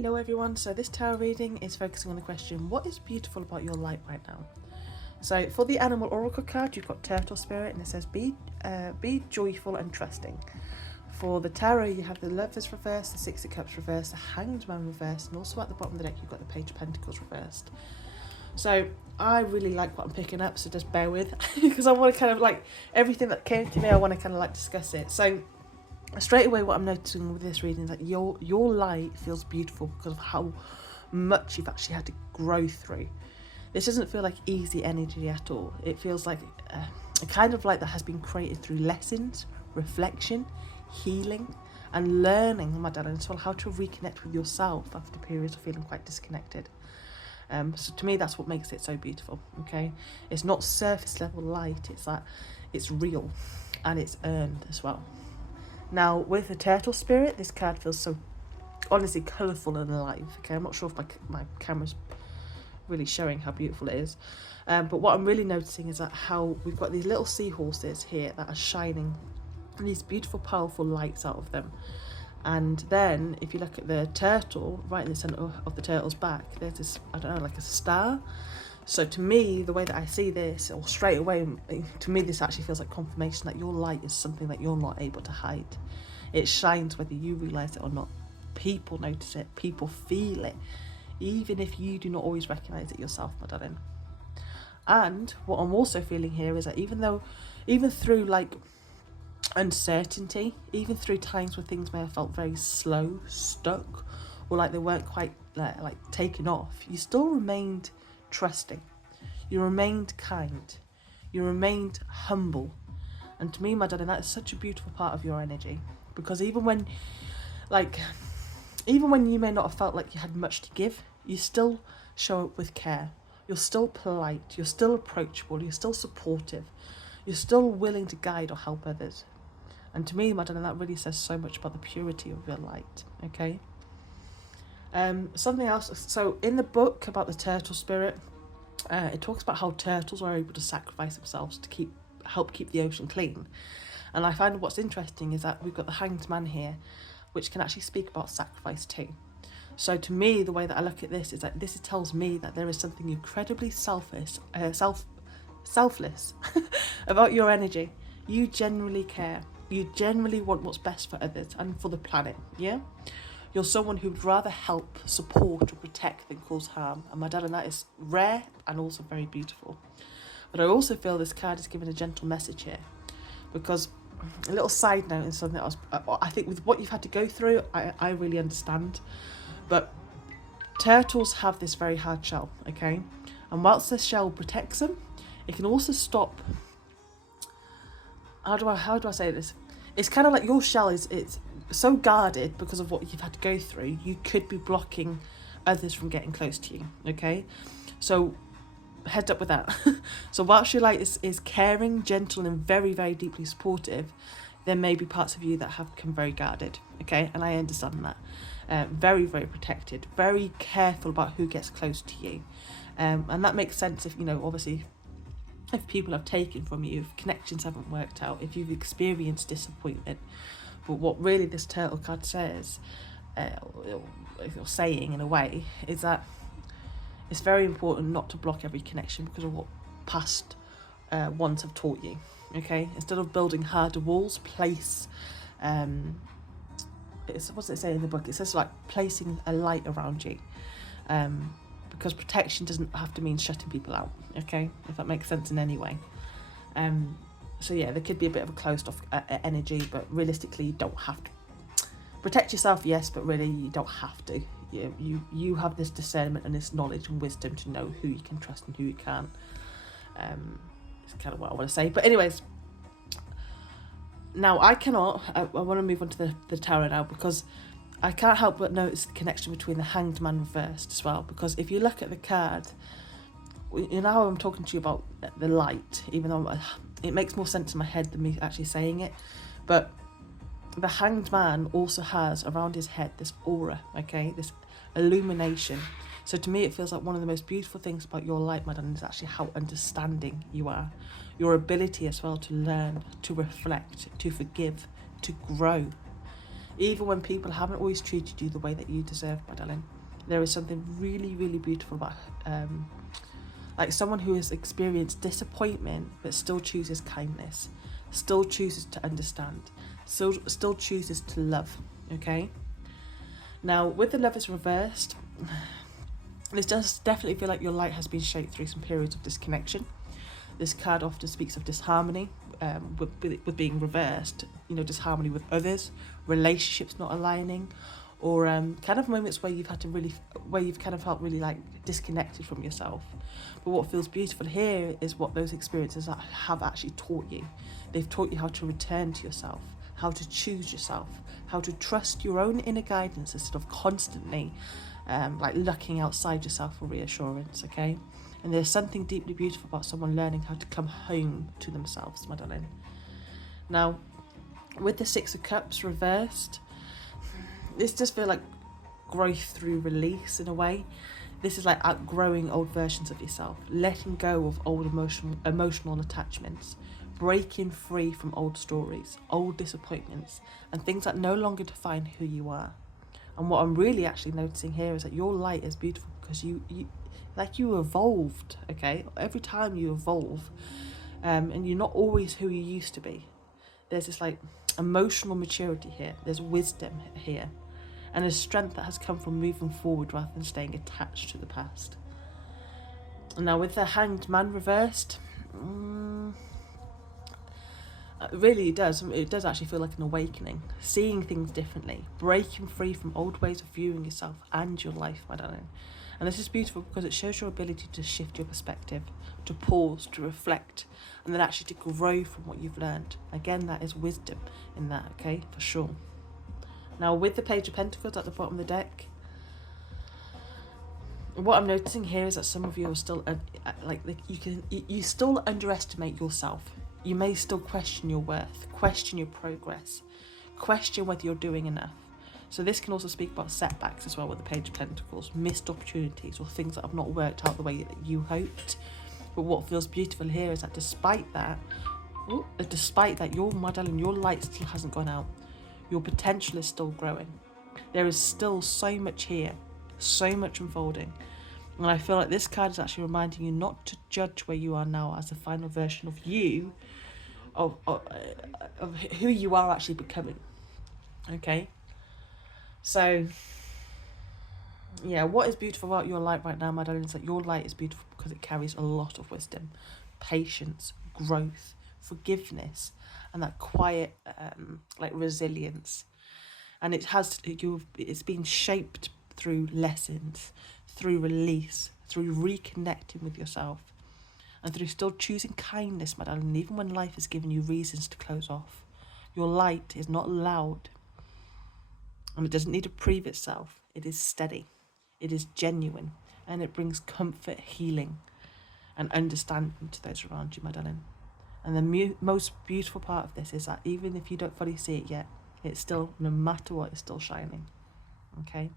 Hello everyone, so this tarot reading is focusing on the question, what is beautiful about your light right now? So for the animal oracle card, you've got turtle spirit and it says be joyful and trusting. For the tarot, you have the lovers reversed, the six of cups reversed, the hanged man reversed, and also at the bottom of the deck you've got the page of pentacles reversed. So I really like what I'm picking up, so just bear with because I want to kind of like everything that came to me, I want to kind of like discuss it. So straight away what I'm noticing with this reading is that your light feels beautiful because of how much you've actually had to grow through. This doesn't feel like easy energy at all. It feels like a kind of light that has been created through lessons, reflection, healing and learning, my darling, as well, how to reconnect with yourself after periods of feeling quite disconnected. So to me that's what makes it so beautiful. Okay, it's not surface level light, it's that it's real and it's earned as well. Now, with the turtle spirit, this card feels so honestly colourful and alive. Okay, I'm not sure if my camera's really showing how beautiful it is. But what I'm really noticing is that how we've got these little seahorses here that are shining these beautiful, powerful lights out of them. And then, if you look at the turtle, right in the centre of the turtle's back, there's this, I don't know, like a star. So to me, the way that I see this, or straight away, to me this actually feels like confirmation that your light is something that you're not able to hide. It shines whether you realise it or not. People notice it, people feel it, even if you do not always recognise it yourself, my darling. And what I'm also feeling here is that even through like uncertainty, even through times where things may have felt very slow, stuck, or like they weren't quite like taken off, you still remained trusting, you remained kind, you remained humble. And to me, my darling, that is such a beautiful part of your energy, because even when you may not have felt like you had much to give, you still show up with care. You're still polite, you're still approachable, you're still supportive, you're still willing to guide or help others. And to me, my darling, that really says so much about the purity of your light. Okay. Something else, so in the book about the turtle spirit, it talks about how turtles are able to sacrifice themselves to help keep the ocean clean. And I find what's interesting is that we've got the hanged man here, which can actually speak about sacrifice too. So to me, the way that I look at this is that this tells me that there is something incredibly selfless about your energy. You genuinely care. You genuinely want what's best for others and for the planet, yeah? You're someone who would rather help, support or protect than cause harm. And my darling, that is rare and also very beautiful. But I also feel this card is giving a gentle message here. Because a little side note is something that I think with what you've had to go through, I really understand. But turtles have this very hard shell, okay? And whilst this shell protects them, it can also stop... How do I say this? It's kind of like your shell it's so guarded because of what you've had to go through. You could be blocking others from getting close to you, okay? So heads up with that. So whilst your light is caring, gentle and very, very deeply supportive, there may be parts of you that have become very guarded, okay? And I understand that. Very, very protected, very careful about who gets close to you. And that makes sense if, obviously, if people have taken from you, if connections haven't worked out, if you've experienced disappointment. But what really this turtle card says, or saying in a way, is that it's very important not to block every connection because of what past ones have taught you, okay? Instead of building harder walls, place... what does it say in the book? It says like placing a light around you. Because protection doesn't have to mean shutting people out, okay? If that makes sense in any way. So yeah, there could be a bit of a closed off energy, but realistically you don't have to. Protect yourself, yes, but really you don't have to. You have this discernment and this knowledge and wisdom to know who you can trust and who you can't. It's kind of what I want to say. But anyways, now I want to move on to the tarot now, because I can't help but notice the connection between the hanged man reversed as well. Because if you look at the card, how I'm talking to you about the light, even though it makes more sense in my head than me actually saying it. But the hanged man also has around his head this aura, okay, this illumination. So to me it feels like one of the most beautiful things about your light, madam, is actually how understanding you are. Your ability as well to learn, to reflect, to forgive, to grow. Even when people haven't always treated you the way that you deserve, my darling, there is something really, really beautiful about like someone who has experienced disappointment but still chooses kindness, still chooses to understand, still chooses to love. Okay. Now, with the Lovers reversed, this does definitely feel like your light has been shaped through some periods of disconnection. This card often speaks of disharmony, with being reversed, you know, disharmony with others, relationships not aligning, or kind of moments where you've kind of felt really like disconnected from yourself. But what feels beautiful here is what those experiences have actually taught you. They've taught you how to return to yourself, how to choose yourself, how to trust your own inner guidance instead of constantly like looking outside yourself for reassurance. Okay. And there's something deeply beautiful about someone learning how to come home to themselves, my darling. Now, with the Six of Cups reversed, this does feel like growth through release in a way. This is like outgrowing old versions of yourself, letting go of old emotional attachments, breaking free from old stories, old disappointments, and things that no longer define who you are. And what I'm really actually noticing here is that your light is beautiful because you evolved. Okay, every time you evolve, and you're not always who you used to be. There's this like emotional maturity here. There's wisdom here, and a strength that has come from moving forward rather than staying attached to the past. And now with the Hanged Man reversed, really it does actually feel like an awakening, seeing things differently, breaking free from old ways of viewing yourself and your life, my darling. And this is beautiful because it shows your ability to shift your perspective, to pause, to reflect, and then actually to grow from what you've learned. Again, that is wisdom in that, okay, for sure. Now with the Page of Pentacles at the bottom of the deck, what I'm noticing here is that some of you are still you still underestimate yourself. You may still question your worth, question your progress, question whether you're doing enough. So this can also speak about setbacks as well with the Page of Pentacles, missed opportunities or things that have not worked out the way that you hoped. But what feels beautiful here is that despite that, your your light still hasn't gone out. Your potential is still growing. There is still so much here, so much unfolding. And I feel like this card is actually reminding you not to judge where you are now as the final version of you, of who you are actually becoming. Okay? So, yeah, what is beautiful about your light right now, my darling, is that your light is beautiful because it carries a lot of wisdom, patience, growth, forgiveness, and that quiet, like resilience. And it's been shaped through lessons, through release, through reconnecting with yourself, and through still choosing kindness, my darling, even when life has given you reasons to close off. Your light is not loud, and it doesn't need to prove itself. It is steady, it is genuine, and it brings comfort, healing, and understanding to those around you, my darling. And the most beautiful part of this is that even if you don't fully see it yet, it's still, no matter what, it's still shining. Okay?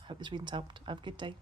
I hope this reading's helped. Have a good day.